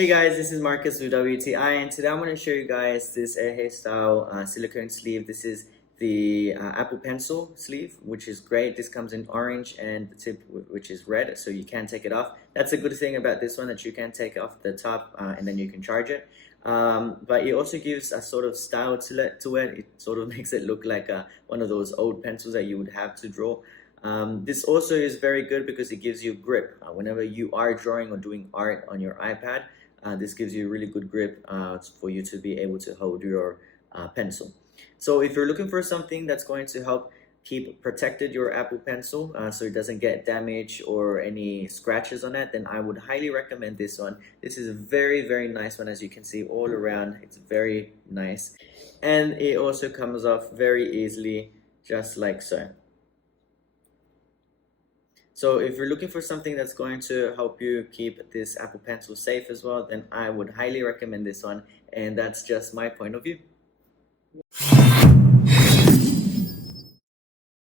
Hey guys, this is Marcus with WTI, and today I'm going to show you guys this Ehe style silicone sleeve. This is the Apple Pencil sleeve, which is great. This comes in orange and the tip which is red, so you can take it off. That's a good thing about this one, that you can take off the top and then you can charge it. But it also gives a sort of style to it. It sort of makes it look like one of those old pencils that you would have to draw. This also is very good because it gives you grip. Whenever you are drawing or doing art on your iPad, this gives you a really good grip for you to be able to hold your pencil. So if you're looking for something that's going to help keep protected your Apple Pencil so it doesn't get damaged or any scratches on it, then I would highly recommend this one. This is a very, very nice one, as you can see all around. It's very nice. And it also comes off very easily, just like so. So if you're looking for something that's going to help you keep this Apple Pencil safe as well, then I would highly recommend this one. And that's just my point of view.